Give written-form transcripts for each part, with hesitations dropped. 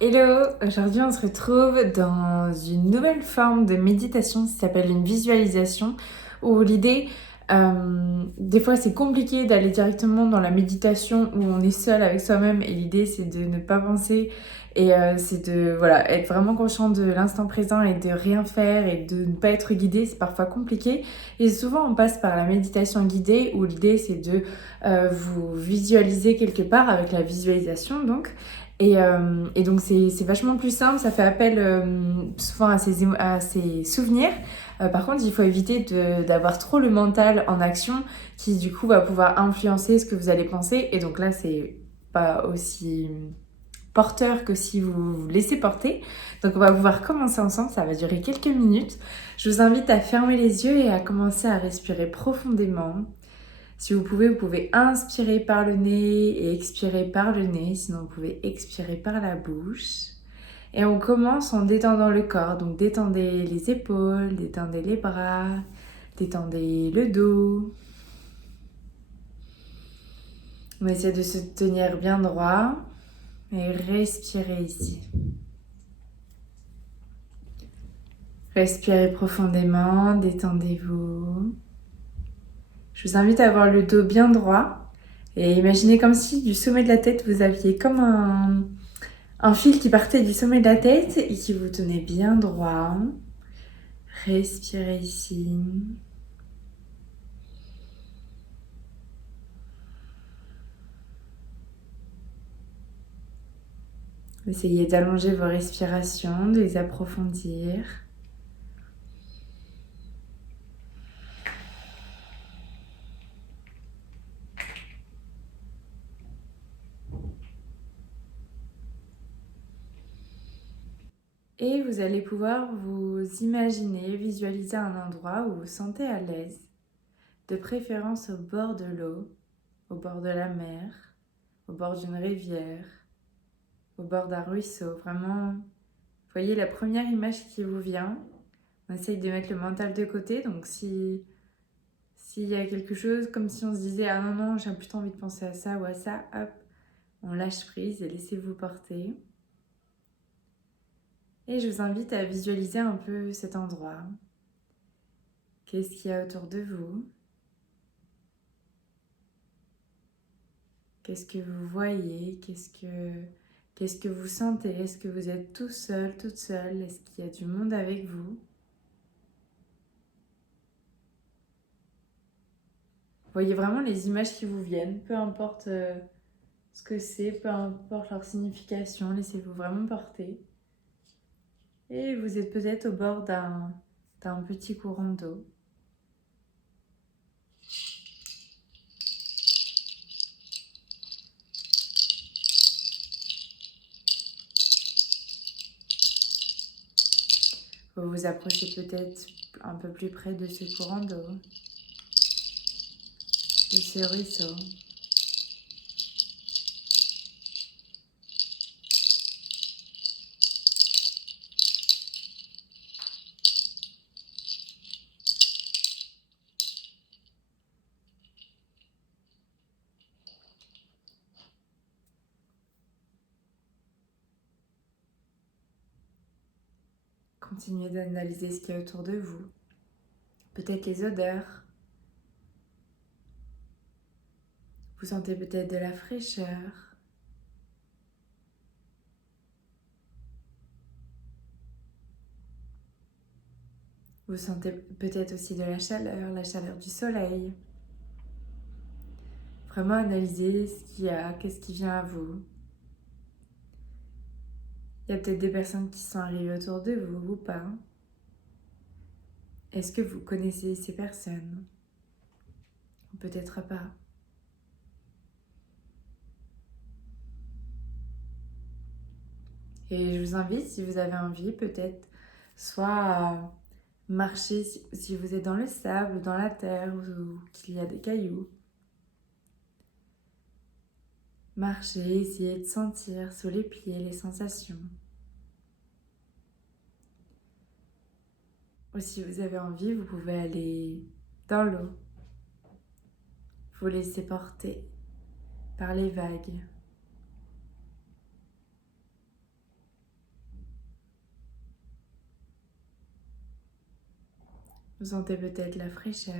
Hello, aujourd'hui on se retrouve dans une nouvelle forme de méditation qui s'appelle une visualisation où l'idée, des fois c'est compliqué d'aller directement dans la méditation où on est seul avec soi-même et l'idée c'est de ne pas penser et c'est de voilà, être vraiment conscient de l'instant présent et de rien faire et de ne pas être guidé, c'est parfois compliqué et souvent on passe par la méditation guidée où l'idée c'est de vous visualiser quelque part avec la visualisation donc. Et donc c'est vachement plus simple, ça fait appel souvent à ses souvenirs. Par contre, il faut éviter d'avoir trop le mental en action qui du coup va pouvoir influencer ce que vous allez penser. Et donc là, c'est pas aussi porteur que si vous vous laissez porter. Donc on va pouvoir commencer ensemble, ça va durer quelques minutes. Je vous invite à fermer les yeux et à commencer à respirer profondément. Si vous pouvez inspirer par le nez et expirer par le nez. Sinon, vous pouvez expirer par la bouche. Et on commence en détendant le corps. Donc, détendez les épaules, détendez les bras, détendez le dos. On essaie de se tenir bien droit et respirez ici. Respirez profondément, détendez-vous. Je vous invite à avoir le dos bien droit et imaginez comme si du sommet de la tête, vous aviez comme un fil qui partait du sommet de la tête et qui vous tenait bien droit. Respirez ici. Essayez d'allonger vos respirations, de les approfondir. Et vous allez pouvoir vous imaginer, visualiser un endroit où vous vous sentez à l'aise, de préférence au bord de l'eau, au bord de la mer, au bord d'une rivière, au bord d'un ruisseau. Vraiment, voyez la première image qui vous vient. On essaye de mettre le mental de côté, donc s'il y a quelque chose, comme si on se disait « Ah non, non, j'ai plutôt envie de penser à ça ou à ça », hop, on lâche prise et laissez-vous porter. Et je vous invite à visualiser un peu cet endroit. Qu'est-ce qu'il y a autour de vous? Qu'est-ce que vous voyez? Qu'est-ce que vous sentez? Est-ce que vous êtes tout seul, toute seule? Est-ce qu'il y a du monde avec vous? Voyez vraiment les images qui vous viennent, peu importe ce que c'est, peu importe leur signification, laissez-vous vraiment porter. Et vous êtes peut-être au bord d'un petit courant d'eau. Vous vous approchez peut-être un peu plus près de ce courant d'eau, de ce ruisseau. Continuez d'analyser ce qu'il y a autour de vous. Peut-être les odeurs. Vous sentez peut-être de la fraîcheur. Vous sentez peut-être aussi de la chaleur du soleil. Vraiment analyser ce qu'il y a, qu'est-ce qui vient à vous. Il y a peut-être des personnes qui sont arrivées autour de vous ou pas. Est-ce que vous connaissez ces personnes? Peut-être pas. Et je vous invite, si vous avez envie, peut-être soit à marcher si vous êtes dans le sable, dans la terre ou qu'il y a des cailloux. Marchez, essayez de sentir sous les pieds les sensations. Ou si vous avez envie, vous pouvez aller dans l'eau. Vous laissez porter par les vagues. Vous sentez peut-être la fraîcheur.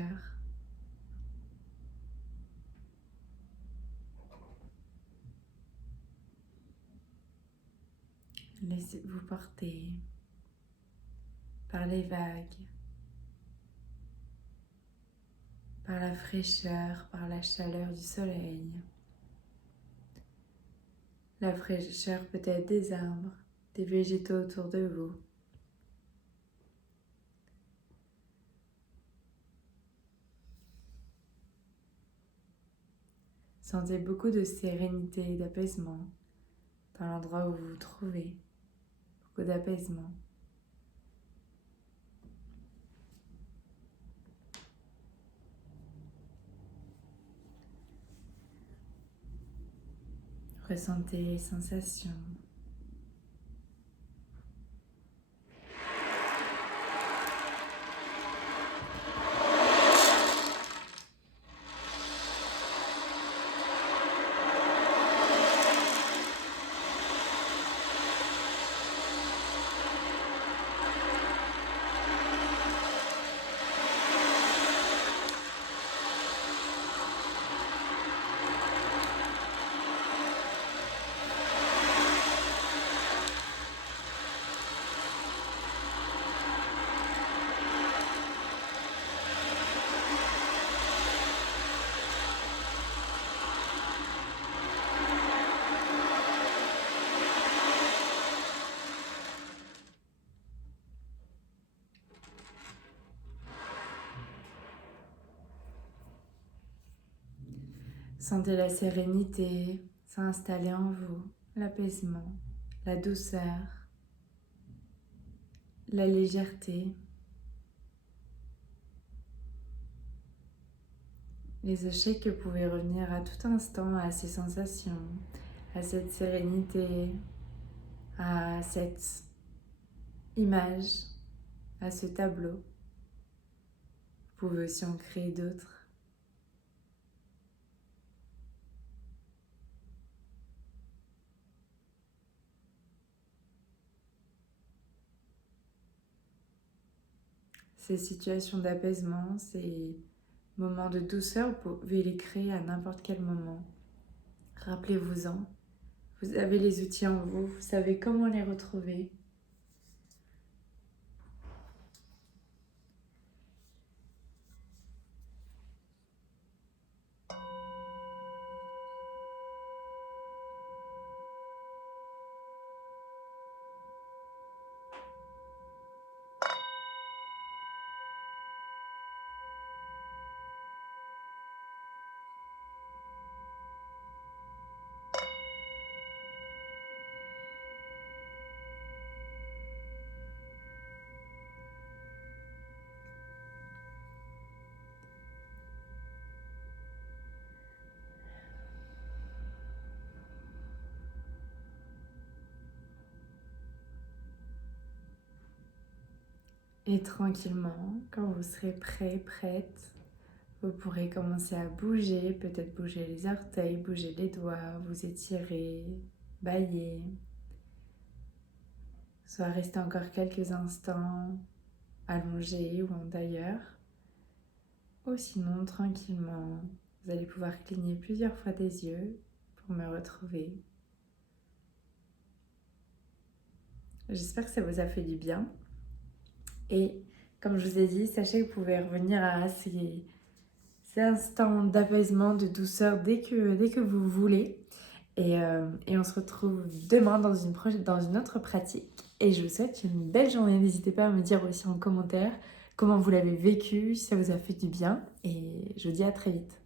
Laissez-vous porter par les vagues, par la fraîcheur, par la chaleur du soleil. La fraîcheur peut-être des arbres, des végétaux autour de vous. Sentez beaucoup de sérénité et d'apaisement dans l'endroit où vous vous trouvez. Beaucoup d'apaisement. Ressentez les sensations. Sentez la sérénité s'installer en vous, l'apaisement, la douceur, la légèreté. Et sachez que vous pouvez revenir à tout instant à ces sensations, à cette sérénité, à cette image, à ce tableau. Vous pouvez aussi en créer d'autres. Ces situations d'apaisement, ces moments de douceur, vous pouvez les créer à n'importe quel moment. Rappelez-vous-en. Vous avez les outils en vous, vous savez comment les retrouver. Et tranquillement, quand vous serez prêt, prête, vous pourrez commencer à bouger, peut-être bouger les orteils, bouger les doigts, vous étirer, bâiller. Soit rester encore quelques instants allongé ou en tailleur. Ou sinon, tranquillement, vous allez pouvoir cligner plusieurs fois des yeux pour me retrouver. J'espère que ça vous a fait du bien. Et comme je vous ai dit, sachez que vous pouvez revenir à ces instants d'apaisement, de douceur dès que vous voulez. Et on se retrouve demain dans une autre pratique. Et je vous souhaite une belle journée. N'hésitez pas à me dire aussi en commentaire comment vous l'avez vécu, si ça vous a fait du bien. Et je vous dis à très vite.